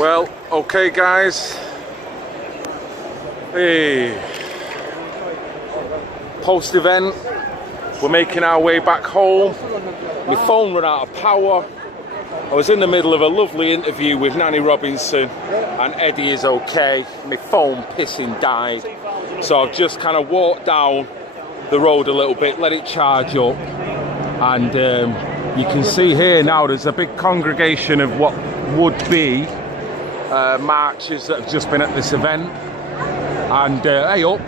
Well, okay guys, hey, post-event, we're making our way back home. My phone ran out of power. I was in the middle of a lovely interview with Nanny Robinson, and Eddie is okay. My phone pissing died, so I've just kind of walked down the road a little bit, let it charge up, and you can see here now there's a big congregation of what would be marchers that have just been at this event. And hey up,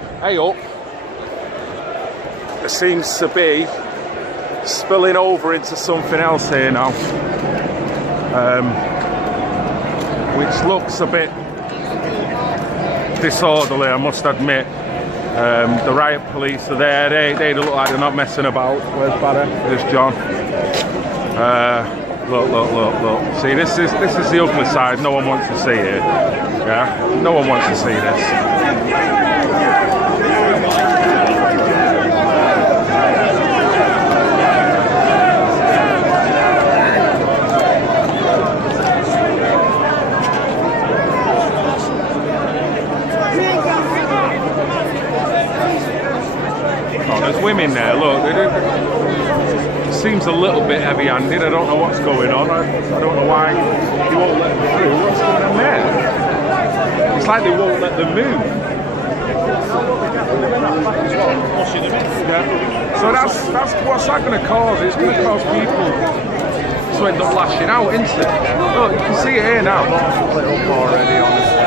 there seems to be spilling over into something else here now, which looks a bit disorderly, I must admit. The riot police are there. They look like they're not messing about. Where's Barry? There's John. Look. See, this is the ugly side. No one wants to see it. Yeah, no one wants to see this. Oh, there's women there. Look, it seems a little bit heavy-handed. I don't know what's going on. I don't know why they won't let them through. What's going on there? It's like they won't let them move. Yeah. So that's what's that going to cause? It's going to cause people to end up lashing out, isn't it? Look, you can see it here now. Already, honestly.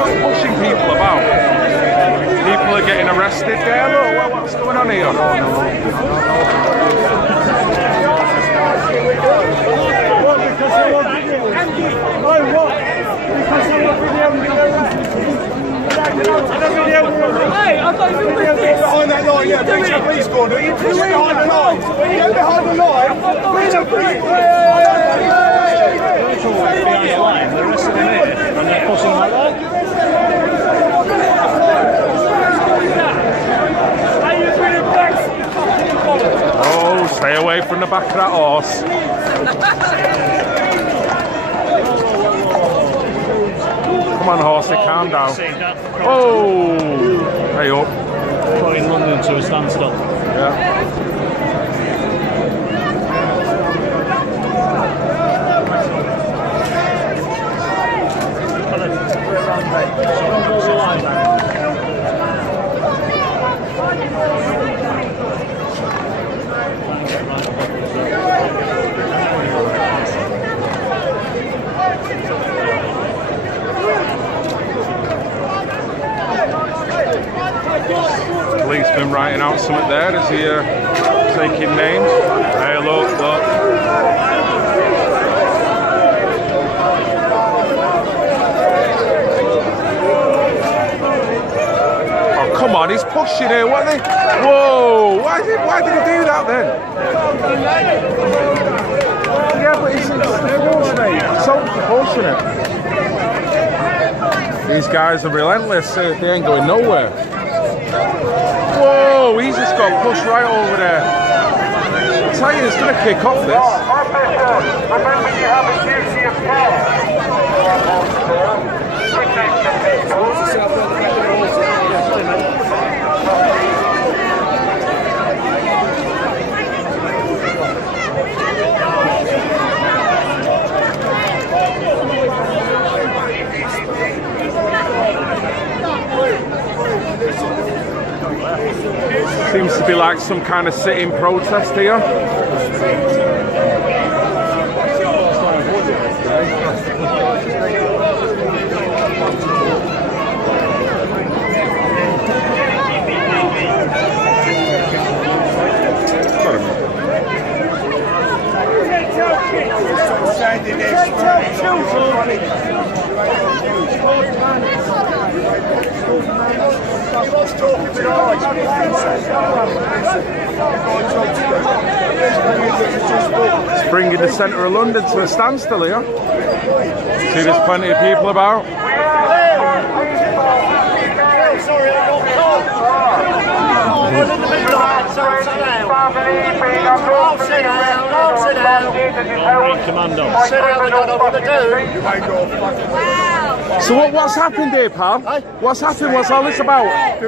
Just pushing people about. People are getting arrested there. Look, what's going on here? What? Because they want video. No, what? Because they want video. Hey, I thought you were with this. Behind that line, yeah, reach the police corner. You push behind the line. When you get behind the line, reach the police corner. Behind the line, the rest of them here, and they're pushing like that. Oh, stay away from the back of that horse. Come on, horsey, calm down. Oh, hey up. Putting London to a standstill. Yeah. Policeman writing out something there. Is he taking names? Hey, look. Oh, come on, he's pushing here. What are they? Whoa! Why did he do that then? Yeah, but it's mate. It's so proportionate. These guys are relentless. They ain't going nowhere. Whoa, he's just got pushed right over there. I tell you, it's going to kick off this. Remember you have a duty of care. Protect Seems to be like some kind of sitting protest here. It's bringing the centre of London to a standstill here. See, there's plenty of people about. I'll sit down. Marine Commando. Sit down, they don't know what to do. So what's happened here, pal? What's happened? What's all this about? Well, I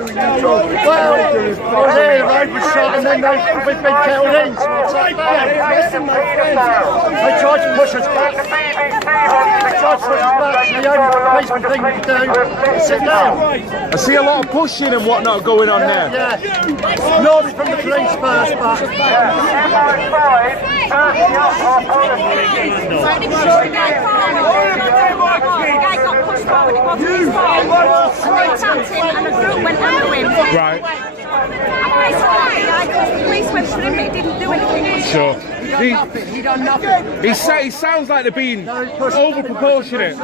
was here, the road was shut, and then we've been killed in. So they tried to push us back. They tried to push us back. The only reasonable thing we can do is sit down. I see a lot of pushing and whatnot going on there. Yeah. Normally from the police first, but... Forward, it wasn't his fault. And they tapped him and the group went after him. Right. The police went for him, but he didn't do anything. Sure. He done nothing. He sounds like they're being over proportionate.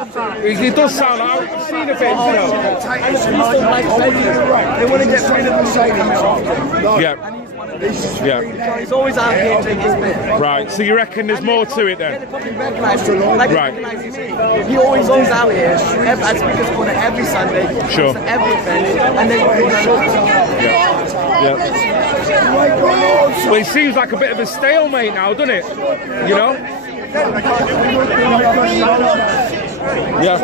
He does sound like I've seen a bit, you know. They want to get rid of the saving. Yeah. Yeah. He's always out here doing his bit. Right. So you reckon there's more to it then? Right. He always goes out here, as speakers corner every Sunday, Sure. every event, and they will Yeah. Well, it seems like a bit of a stalemate now, doesn't it? You know? Yeah.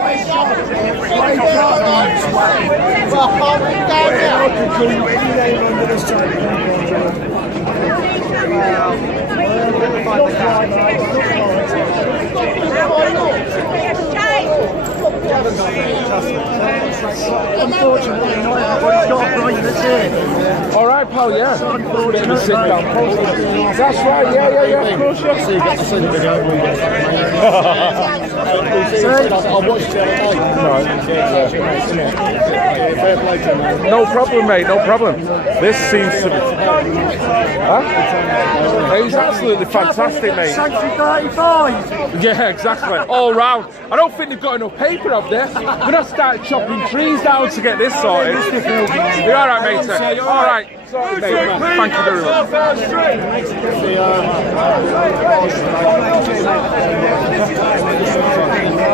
Unfortunately, everybody's got a brain that's here. All right, pal, yeah. Bit of a sit down post. That's right, yeah, of course, yeah. So you got to see the video. I watched it No problem, mate, no problem. This seems to be... Huh? He's absolutely fantastic, mate. Sanctuary 35. Yeah, exactly. All round. I don't think they've got enough paper up there. We're going to start chopping trees down to get this sorted. You're all right, mate. All right. Sorry, mate. Thank you very much.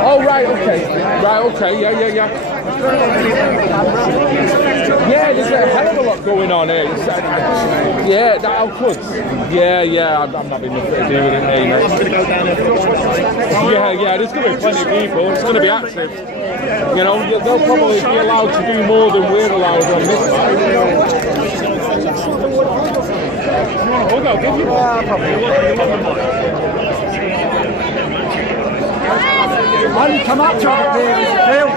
Oh, right, okay. Right, okay. Yeah. Yeah, there's a hell of a lot going on here. Yeah, how good. Yeah, I'm not being nothing to do with it, mate. Yeah, there's going to be plenty of people. It's going to be active. You know, they'll probably be allowed to do more than we're allowed on this side. I'll give you I didn't come up to have a beer with Phil.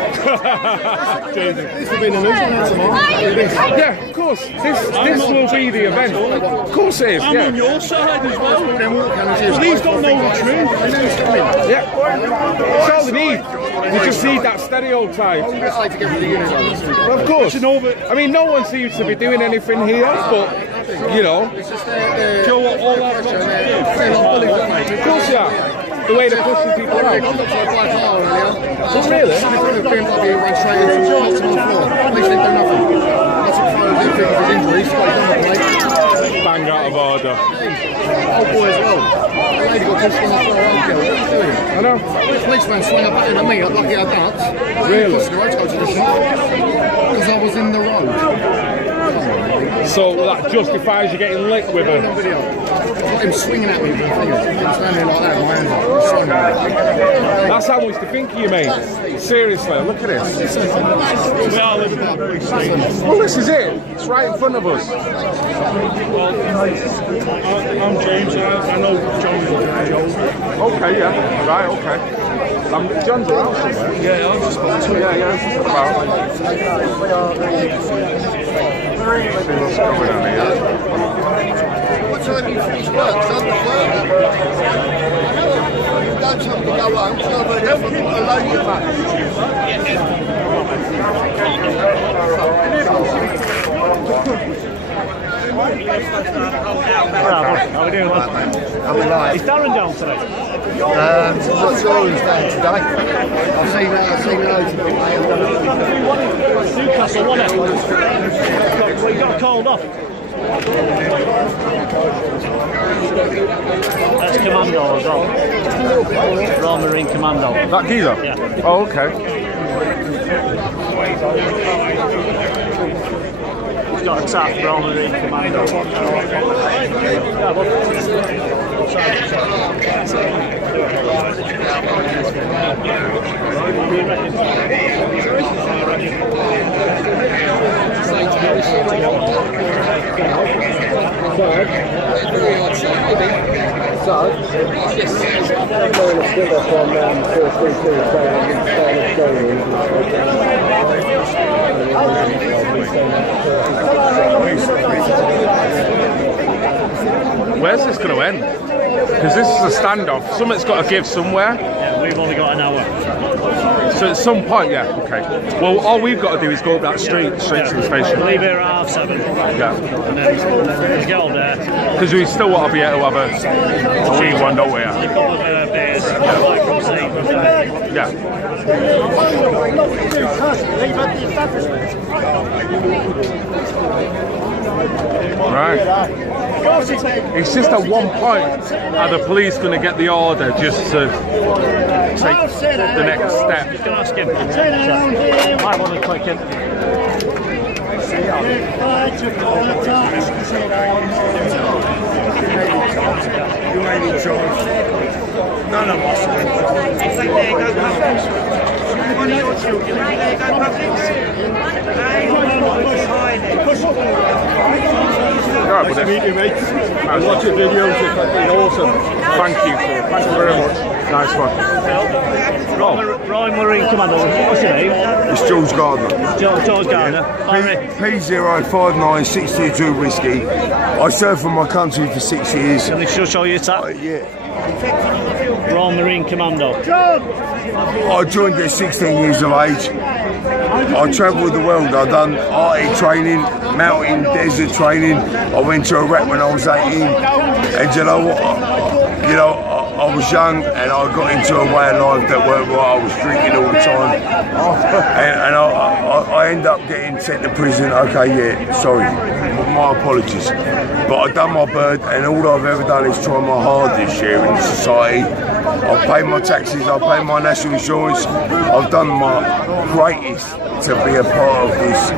This will be the news tomorrow. Yeah, of course. This will be the event. Of course it is. I'm on your side as well. Well, Please don't know the truth. Yeah. That's all they need. You just need that stereotype. Well, of course. I mean, no one seems to be doing anything here, but, you know. Joe, all I've got to do. Of course you are. The way they're pushing people out. Oh, really? Bang out of order. I know. The policeman swung a button at me like he had nuts. Really? Because I was in the road. So that justifies you getting licked with her. Got him swinging at me with the fingers. I'm standing like that, my hands up. That's how much to think of you, mate. Seriously, look at this. Well, this is it. It's right in front of us. I'm James. I know John. Okay, yeah. Right, okay. John's around somewhere. Yeah, I'm just about to. Yeah, it's just about. See what's going on here. What time do you finish work? Don't tell me to go home, so I'm going to help them alone you back. How are we doing, lad? I'm alive. Is Darren down today? I'm not sure who's down today. I've seen loads of people. Newcastle won it. Well, you got called off. That's Commando as well. Royal Marine Commando. That geezer? Yeah. Oh, okay. got a tap from the commando. Where's this going to end? Because this is a standoff. Something's got to give somewhere. Yeah, we've only got an hour. So at some point, yeah, okay. Well, all we've got to do is go up that street, straight to the station. Leave here at 7:30. Yeah. And then get on there. Because we still want to be able to have a cheap one, don't we? A couple of beers, like from sea, from there. Yeah. Right. It's just at one point are the police going to get the order just to take the next step? Just going to ask him. I want to click in. You ain't in charge. None of us. One of your children, they go publics. Nice to meet you, mate. Watch your videos, it's fucking awesome. Thank you very much. Nice one. Ryan Marine Commando, what's your name? It's George Gardner. George Gardner. P05962 whiskey. I served for my country for 6 years. Can they show you a tap? Yeah. Royal Marine Commando. I joined at 16 years of age. I travelled the world. I've done Arctic training, mountain, desert training. I went to Iraq when I was 18. And you know what? I was young and I got into a way of life that weren't right. I was drinking all the time. And I ended up getting sent to prison. Okay, yeah, sorry. My apologies. But I've done my bird and all I've ever done is try my hardest here in society. I've paid my taxes, I've paid my national insurance. I've done my greatest to be a part of this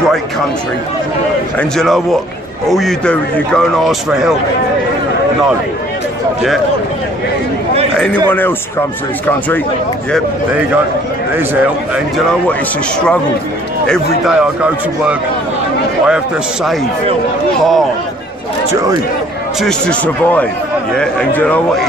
great country. And you know what? All you do, you go and ask for help. No. Yeah. Anyone else who comes to this country, yep, there you go, there's help. And you know what, it's a struggle. Every day I go to work, I have to save hard, just to survive, yeah, and you know what,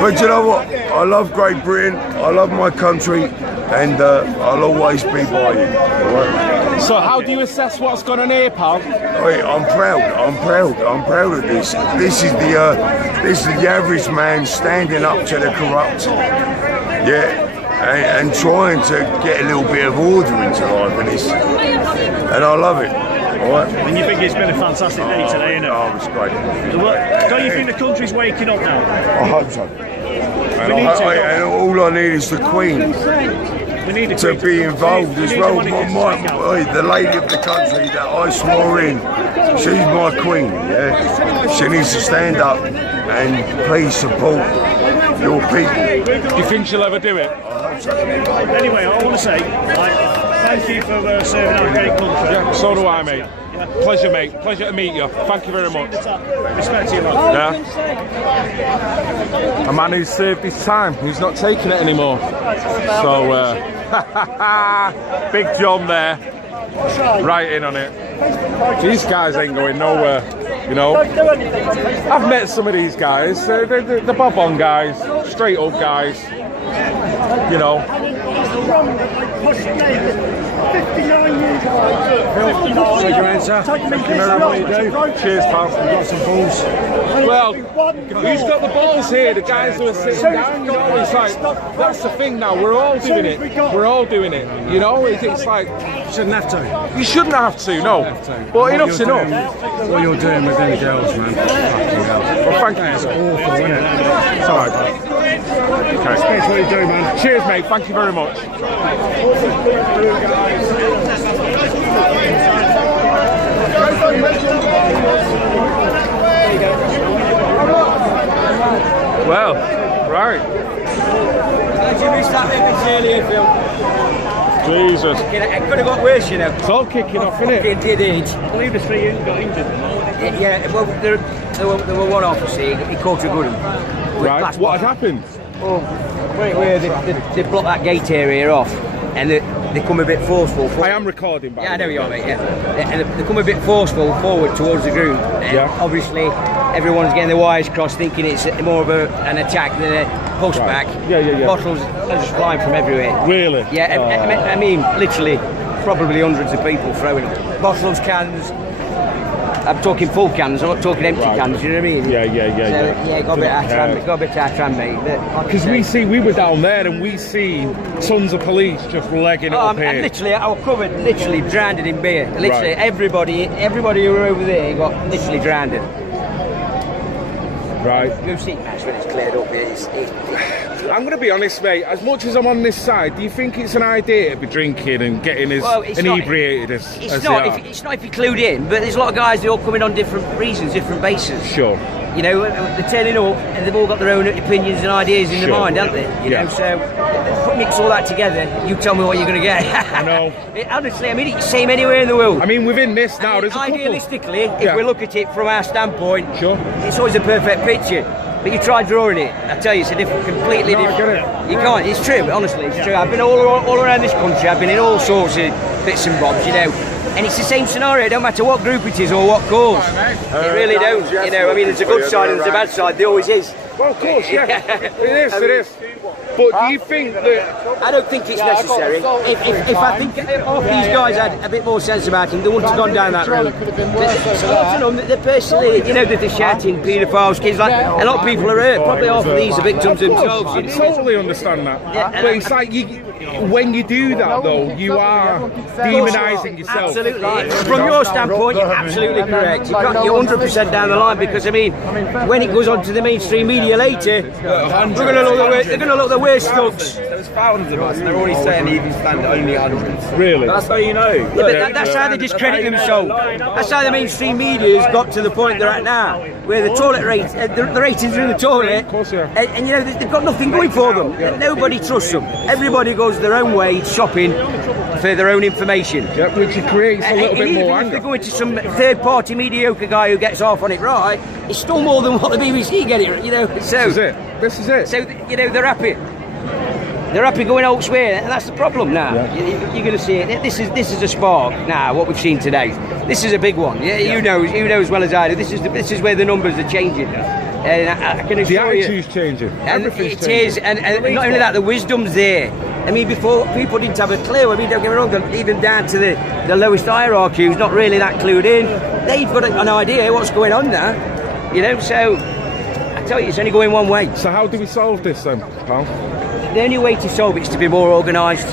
but you know what, I love Great Britain, I love my country, and I'll always be by you, all right? So how do you assess what's gone on here, pal? I'm proud of this. This is the average man standing up to the corrupt, yeah, and trying to get a little bit of order into life, and I love it. All right. And you think it's been a fantastic day today, isn't it? Oh, it's great. Don't you think the country's waking up now? I hope so. And all I need is the Queen to be involved as well. The lady of the country that I swore in, she's my Queen, yeah? She needs to stand up and please support your people. Do you think she'll ever do it? I hope so. Anyway, I want to say, thank you for serving our great country. Yeah, so do I, mate. Pleasure, mate. Pleasure to meet you. Thank you very much. Respect to you, man. Yeah. A man who's served his time, who's not taking it anymore. So, Big John there, right in on it. These guys ain't going nowhere, you know. I've met some of these guys. They're the bob-on guys, straight up guys, you know. 59 years old. Shake your hand, sir. Thank you very much. Cheers, pal. We've got some balls. Well, who's got the balls here? The guys who are sitting down, you know, it's like, that's the thing now, we're all doing it. We're all doing it, you know, it's like... You shouldn't have to. You shouldn't have to, no. But enough's enough. What you're doing with them girls, man. Fucking hell. Well, thank you. It's awful, isn't it? It's alright. Okay. That's what you do, man. Cheers, mate. Thank you very much. Well, right. Jesus. It could have got worse, you know. It's all kicking off, isn't it? It did it. I believe the 3 got injured. Yeah, well, there were one officer, he caught a good one. Right, what had happened? Well, where they blocked that gate area off, and they come a bit forceful. I am recording, by I know you are, mate, yeah. And they come a bit forceful forward towards the group. And obviously, everyone's getting their wires crossed, thinking it's more of an attack than a pushback. Right. Yeah. Bottles are just flying from everywhere. Really? Yeah, I mean, literally, probably hundreds of people throwing them. Bottles, cans. I'm talking full cans, I'm not talking empty cans, you know what I mean? Yeah. Got a bit out of tram, mate. Because we were down there and we seen tons of police just legging it up here. And literally, I was covered, literally drowned in beer. Literally, everybody who were over there got literally drowned. Right. You'll see that's when it's cleared up. I'm going to be honest, mate. As much as I'm on this side, do you think it's an idea to be drinking and getting as inebriated as they are? It's not if you're clued in, but there's a lot of guys who all come in on different reasons, different bases. Sure. You know, they're turning up and they've all got their own opinions and ideas in their mind, haven't they? You know, so mix all that together. You tell me what you're going to get. I know. Honestly, I mean, it's the same anywhere in the world. I mean, within this now, there's a couple. Idealistically, if we look at it from our standpoint, sure, it's always a perfect picture. But you try drawing it, I tell you, it's a completely different. I get it. You can't. It's true. Honestly, it's true. I've been all around this country. I've been in all sorts of bits and bobs, you know. And it's the same scenario. It don't matter what group it is or what cause. It really don't. You know. I mean, there's a good side and there's a bad side. There always is. Well, of course, yeah. It is. But do you think that... I don't think it's necessary. If I think half these guys had a bit more sense about him, they wouldn't have gone down that route. A lot of them, they're personally, you know, they're shouting paedophiles, kids, like, a lot of people are hurt. Probably half of these are victims themselves. I totally understand that. But it's like, when you do that, though, you are demonising yourself. Absolutely. From your standpoint, you're absolutely correct. You're 100% down the line, because, I mean, when it goes on to the mainstream media later, they're going to look the worst thugs. There's thousands of us, and they're already saying even stand at only hundreds. Really? That's how you know. Yeah, but that's how they discredit themselves. That's how the mainstream media has got to the point they're at now, where the toilet rates, the ratings are in the toilet, and you know, they've got nothing going for them. Nobody trusts them. Everybody goes their own way shopping for their own information. Yep, which creates a little bit more anger. If they're going to some third-party mediocre guy who gets off on it right, it's still more than what the BBC get it, you know. So this is it. So, you know, they're happy. They're happy going elsewhere, and that's the problem now. Yeah. You're going to see it. This is a spark now. What we've seen today, this is a big one. Yeah, you know as well as I do. This is where the numbers are changing, and I can assure you, the attitude's changing. Everything's changing. Is, and not only that, the wisdom's there. I mean, before people didn't have a clue. I mean, don't get me wrong. Even down to the lowest hierarchy, who's not really that clued in, they've got an idea what's going on now. You know, so I tell you, it's only going one way. So how do we solve this then, pal? The only way to solve it is to be more organised,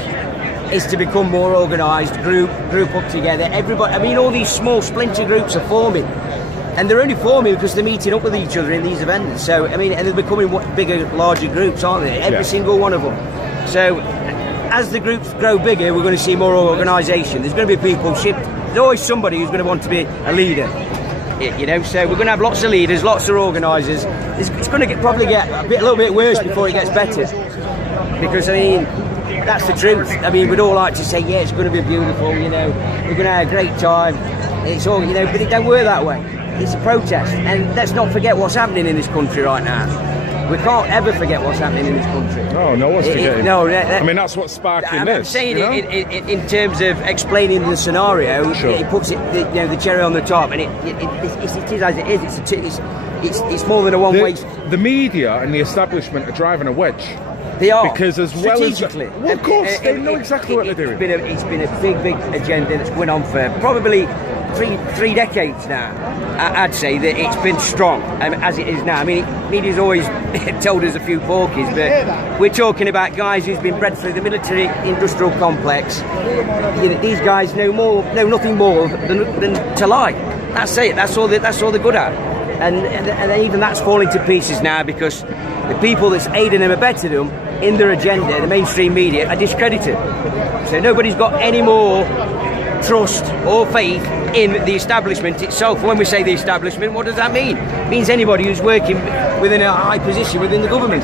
is to become more organised, group up together. Everybody, I mean, all these small splinter groups are forming, and they're only forming because they're meeting up with each other in these events. So, I mean, and they're becoming bigger, larger groups, aren't they? Every single one of them. So, as the groups grow bigger, we're going to see more organisation. There's going to be people shipped. There's always somebody who's going to want to be a leader. You know, so we're going to have lots of leaders, lots of organisers. It's going to probably get a little bit worse before it gets better. Because, I mean, that's the truth. I mean, we'd all like to say, yeah, it's going to be beautiful, you know, we're going to have a great time. It's all, you know, but it don't work that way. It's a protest. And let's not forget what's happening in this country right now. We can't ever forget what's happening in this country. No one's forgetting. I mean, that's what's sparking this. I'm saying, you know? in terms of explaining the scenario, it puts it, the cherry on the top, and it is as it is. It's more than a one-way. The media and the establishment are driving a wedge. They are, because as well as well, of course, they know exactly what they're doing. It's been a big agenda that's going on for probably three decades now. I'd say that it's been strong, as it is now. I mean, media's always told us a few porkies, but we're talking about guys who's been bred through the military-industrial complex. You know, these guys know nothing more than to lie. That's it. That's all they're good at. And even that's falling to pieces now, because the people that's aiding them, abetting them in their agenda, the mainstream media, are discredited. So nobody's got any more trust or faith in the establishment itself. When we say the establishment, what does that mean? It means anybody who's working within a high position within the government.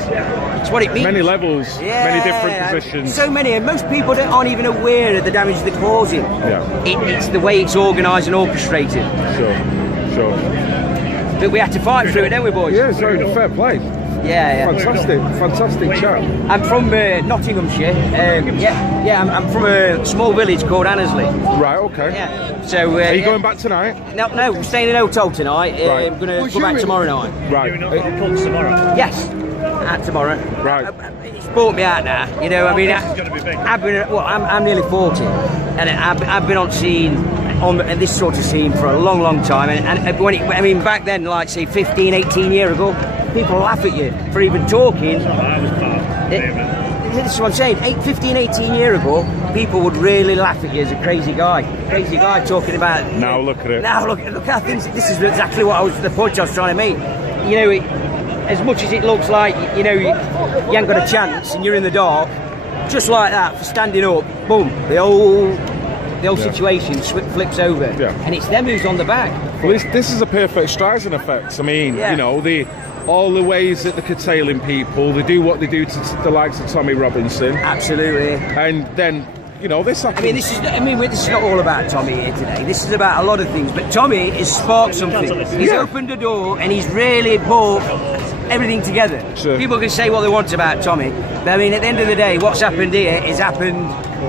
It's what it means. Many levels, many different positions. So many, and most people aren't even aware of the damage they're causing. Yeah. It's the way it's organised and orchestrated. Sure. But we have to fight through it, don't we, boys? Yeah, so fair play. Yeah. Fantastic chat. I'm from Nottinghamshire. I'm from a small village called Annesley. Right, okay. Yeah. So are you going back tonight? No, we're staying in a hotel tonight. Right. I'm going to go back tomorrow night. Right. You're not got pubs tomorrow? Yes. Tomorrow. Right. It's brought me out now. You know, I mean, I've been. Well, I'm nearly 40, and I've been on scene on this sort of scene for a long time. And when back then, like say 15, 18 years ago, people laugh at you for even talking. This is what I'm saying. 15, 18 years ago, people would really laugh at you as a crazy guy talking about. Now look at it. Now look at things. This is exactly the point I was trying to make. You know. As much as it looks like, you ain't got a chance and you're in the dark, just like that, for standing up, boom, the whole situation flips over. Yeah. And it's them who's on the back. Well, this is a perfect Streisand effect. I mean, all the ways that they're curtailing people, they do what they do to the likes of Tommy Robinson. Absolutely. And then, this happens. This is not all about Tommy here today. This is about a lot of things. But Tommy has sparked something. He's opened a door and he's really brought everything together. Sure. People can say what they want about Tommy, but I mean, at the end of the day, what's happened here has happened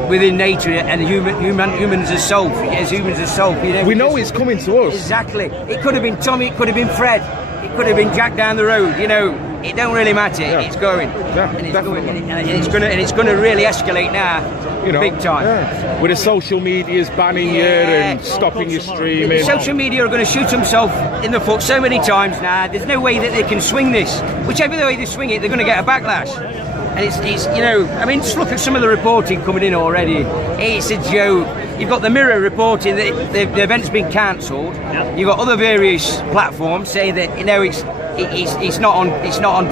within nature and humans as self. As humans as self, we know it's coming to us. Exactly. It could have been Tommy. It could have been Fred. It could have been Jack down the road. It don't really matter. Yeah. It's going. Yeah, and it's going to really escalate now. Big time. Yeah. With the social media's banning you and stopping your streaming. The social media are going to shoot themselves in the foot so many times now. There's no way that they can swing this. Whichever way they swing it, they're going to get a backlash. And it's just look at some of the reporting coming in already. It's a joke. You've got the Mirror reporting that the event's been cancelled. Yep. You've got other various platforms saying that it's not on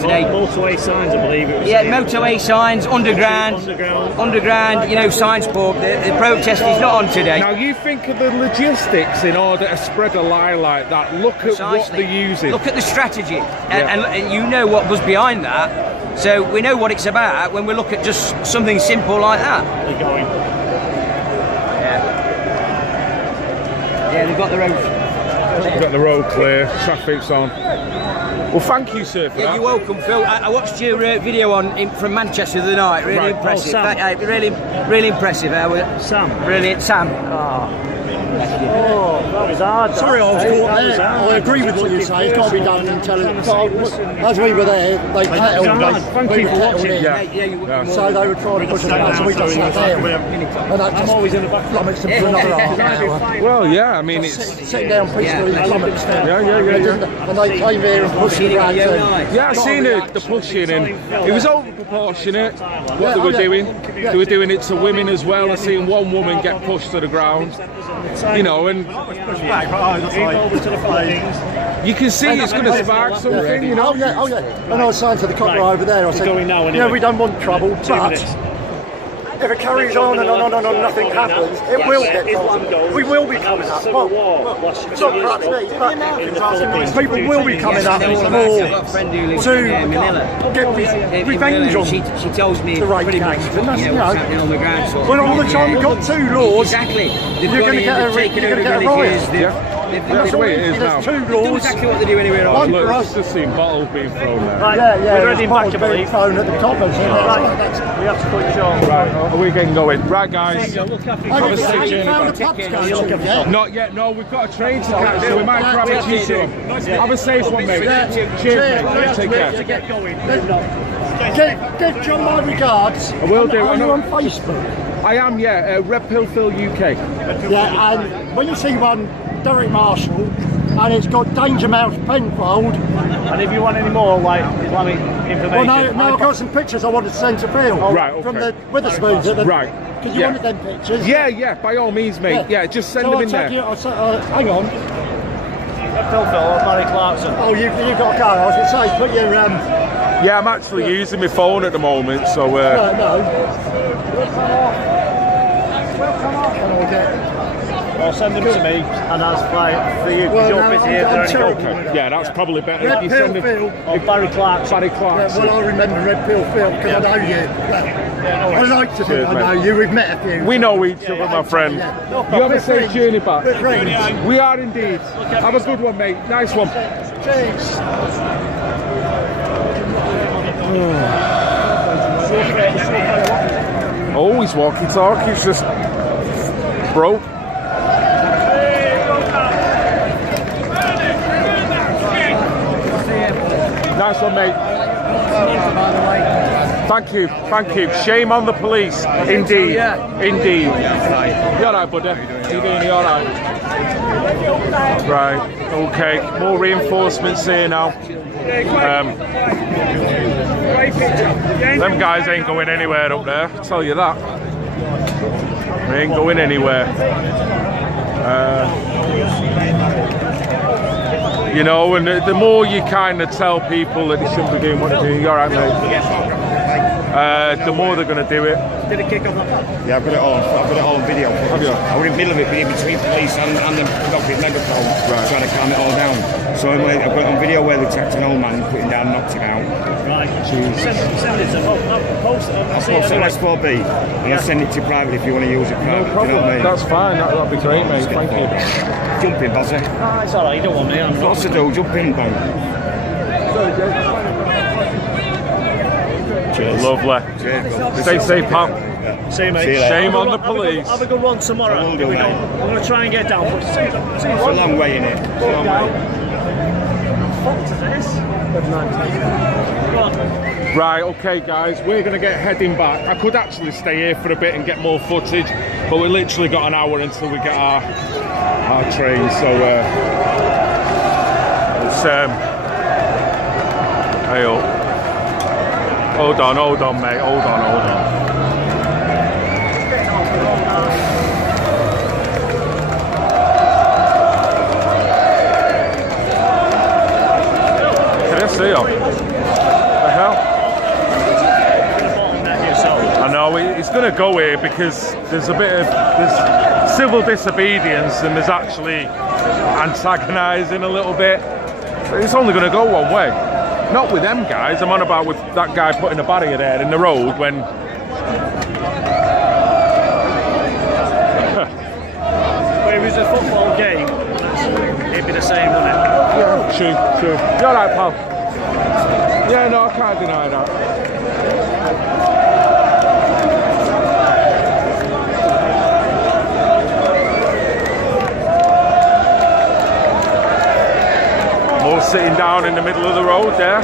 today. Motorway signs, I believe it was. Yeah, motorway signs, underground, signs board. The protest is not on today. Now you think of the logistics in order to spread a lie like that. Look at what they're using. Look at the strategy, and you know what was behind that. So we know what it's about when we look at just something simple like that. They're going. Yeah, they've got the road. They've got the road clear. Traffic's on. Well, thank you, sir, for that. You're welcome, Phil. I watched your video from Manchester the other night. Really impressive. Really impressive. Sam. Brilliant, Sam. That was hard. Sorry, I was caught there. I agree with what you say. It's got to be done in intelligence. As we were there, they kettled. Thank you for watching. So they were trying to push us back, so we just sat there. And that just always in the back flummoxed them for another half hour. Well, yeah, I mean, it's sitting down peacefully, flummoxed them. Yeah. And they came here and pushed the rags. Yeah, I seen the pushing, and it was over proportionate what they were doing. They were doing it to women as well. I seen one woman get pushed to the ground. And you can see it's going to spark something, Oh yeah. And I was saying to the copper over there, I said, we don't want trouble, but if it carries on and nothing happens, it will get trouble. We will be coming up. It's not perhaps me, but people will be coming up to get revenge on she tells me the rape gangs. And that's, on the ground. Well, all the time you've got two laws, exactly. You're going to get a riot. That's the way it is now. There's two laws. Exactly what they do anywhere else. Look, I've just seen bottles being thrown there. Right, we're ready back, I believe. Thrown at the top. We have to put it on. Right, are we getting going? Right, guys. Have you found a pub to Not yet, no, we've got a train to catch, so we might grab a cheese. Have a safe one, mate. Cheers, mate. Take care. Give John my regards. I will do. Are you on Facebook? I am, yeah. Red Pill Phil UK. Yeah, and when you see one, Derek Marshall, and it's got Danger Mouse Penfold. And if you want any more, like Islamic information. Well, no, I've got some pictures I wanted to send to Phil. Right, okay. From the Witherspoons. Right. Because you wanted them pictures. Yeah, by all means, mate. Yeah, just send them in there. Hang on. Phil, Barry Clarkson. Oh, you've got a car. I was going to say, put your... Yeah, I'm actually using my phone at the moment, so... No. We'll come off and we'll get... Or send them to me, and that's fine for you, because you're busy here. Okay. Yeah, that's probably better. Red if you Pill send them. Phil. Or Barry Clark. Barry Clark. Yeah, well, I remember Red Pill Phil because I know you. Well, I like to think Cheers, I know mate. you. We've met a few. We know each other, my friend. Yeah. You have a safe journey back. We're friends. We are indeed. Have a good one, mate. Nice one. Cheers. Oh, he's walkie-talkie. He's just broke. Nice one, mate. Thank you, thank you. Shame on the police. Indeed, indeed. You alright, buddy? You doing? You alright? Right. Okay. More reinforcements here now. Them guys ain't going anywhere up there. I'll tell you that. They ain't going anywhere. You know, and the more you kind of tell people that they shouldn't be doing what they're doing, you're right, mate. The more they're going to do it. Did it kick off that? Yeah, I've got it all. I've got it all on video. Have you? I was in the middle of it, in between police and the doctor's megaphone, trying to calm it all down. So I've got on video where they attacked an old man, put him down, knocked him out. Right. Send it to post it. I'll post it on S4B, and I'll send it to you privately if you want to use it privately. No problem. You know what I mean? That's fine. That'll be great, mate. Thank you. Jump in, bossy. It's alright, you don't want me. What's to do? Jump in, bang. Cheers. Lovely. Cheers. Stay safe, pal. See you, mate. See you later. Shame on the police. Have a good one tomorrow. I will do, mate. I'm going to try and get down. But see you. It's a long way in it. It's a long way. Right, okay, guys, we're going to get heading back. I could actually stay here for a bit and get more footage, but we literally got an hour until we get our train. So it's hey up. Hold on, mate. Hold on. Can I see him? The hell? I know he's going to go here because there's civil disobedience and there's actually antagonising a little bit. It's only going to go one way. Not with them guys. I'm on about with that guy putting a barrier there in the road when. Where it was a football game, it'd be the same, wouldn't it? Yeah, true. You're right, pal. Yeah, no, I can't deny that. More sitting down in the middle of the road there.